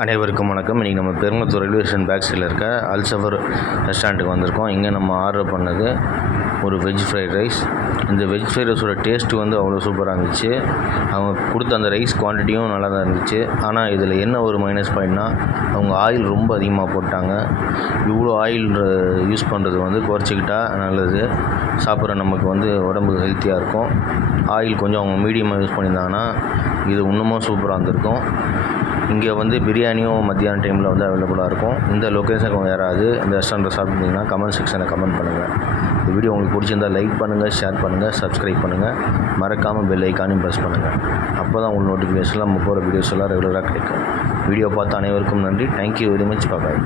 அனைவருக்கும் வணக்கம். இன்றைக்கி நம்ம பெருங்குளத்தூர் ரயில்வே ஸ்டேஷன் பேக் சைடில் இருக்க அல்சஃபர் ரெஸ்டாரண்ட்டுக்கு வந்திருக்கோம். இங்கே நம்ம ஆர்டர் பண்ணது ஒரு வெஜ் ஃப்ரைட் ரைஸ். இந்த வெஜ் ஃப்ரைட் ரைஸோட டேஸ்ட்டு அவ்வளோ சூப்பராக இருந்துச்சு. அவங்க கொடுத்த அந்த ரைஸ் குவான்டிட்டியும் நல்லா தான் இருந்துச்சு. ஆனால் இதில் என்ன ஒரு மைனஸ் பாயிண்ட்னா, அவங்க ஆயில் ரொம்ப அதிகமாக போட்டாங்க. இவ்வளோ ஆயில் யூஸ் பண்ணுறது குறைச்சிக்கிட்டா நல்லது. சாப்பிட்ற நமக்கு உடம்புக்கு ஹெல்த்தியாக இருக்கும். ஆயில் கொஞ்சம் அவங்க மீடியமாக யூஸ் பண்ணியிருந்தாங்கன்னா இது இன்னமும் சூப்பராக இருந்திருக்கும். இங்கே பிரியாணியும் மத்தியான டைமில் அவைலபிளாக இருக்கும். இந்த லொக்கேஷனுக்கு யாராவது இந்த ரெஸ்டாரண்ட்டில் சாப்பிட்டீங்கன்னா கமெண்ட் செக்ஷனில் கமெண்ட் பண்ணுங்கள். இந்த வீடியோ உங்களுக்கு பிடிச்சிருந்தால் லைக் பண்ணுங்கள், ஷேர் பண்ணுங்கள், சப்ஸ்கிரைப் பண்ணுங்கள். மறக்காமல் பெல் ஐக்கானையும் ப்ரெஸ் பண்ணுங்கள். அப்போ தான் உங்களுக்கு நோட்டிஃபிகேஷன்லாம் நம்ம போகிற வீடியோஸ் எல்லாம் ரெகுலராக கிடைக்கும். வீடியோ பார்த்த அனைவருக்கும் நன்றி. Thank you very much. பாய்.